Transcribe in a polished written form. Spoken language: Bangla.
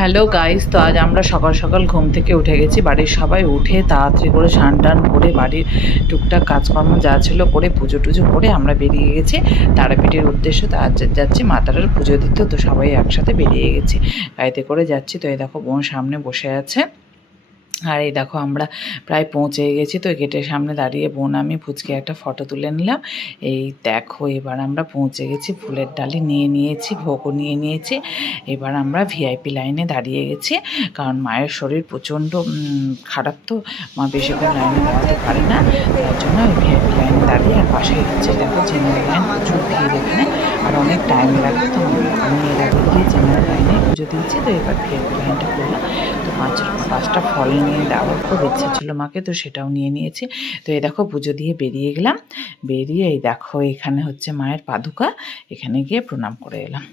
হ্যালো গাইস, তো আজ আমরা সকাল সকাল ঘুম থেকে উঠে গেছি। বাড়ির সবাই উঠে তাড়াতাড়ি করে স্নান টান করে বাড়ির টুকটাক কাজকর্ম যা ছিল করে পুজো টুজো করে আমরা বেরিয়ে গেছি তারাপীঠের উদ্দেশ্যে। তো আজ যাচ্ছি মা তারার পুজো দিতে, তো সবাই একসাথে বেরিয়ে গেছি, গাড়িতে করে যাচ্ছি। তো এই দেখো বোন সামনে বসে আছে, আর এই দেখো আমরা প্রায় পৌঁছে গেছি। তো গেটের সামনে দাঁড়িয়ে বোন আমি ফুচকে একটা ফটো তুলে নিলাম। এই দেখো এবার আমরা পৌঁছে গেছি, ফুলের ডালি নিয়ে নিয়েছি, ভোগও নিয়ে নিয়েছি। এবার আমরা ভিআইপি লাইনে দাঁড়িয়ে গেছি, কারণ মায়ের শরীর প্রচণ্ড খারাপ, তো মা বেশিক্ষণ লাইনে দাঁড়াতে পারে না, তার জন্য ওই ভিআইপি লাইনে দাঁড়িয়ে। আর পাশে হচ্ছে দেখো জেনারেল লাইন, প্রচুর ভিড় এখানে, আর অনেক টাইম লাগে। তো আমি এর আগে গিয়ে জেনারেল লাইনে পুজো দিয়েছি, তো এবার ভিআইপি লাইনটা করলাম। তো পাঁচটা ফল নিয়ে দেওয়ার খুব ইচ্ছা ছিল মাকে, তো সেটাও নিয়ে নিয়েছি। তো এই দেখো পুজো দিয়ে বেরিয়ে গেলাম, বেরিয়ে এই দেখো এখানে হচ্ছে মায়ের পাদুকা, এখানে গিয়ে প্রণাম করে এলাম।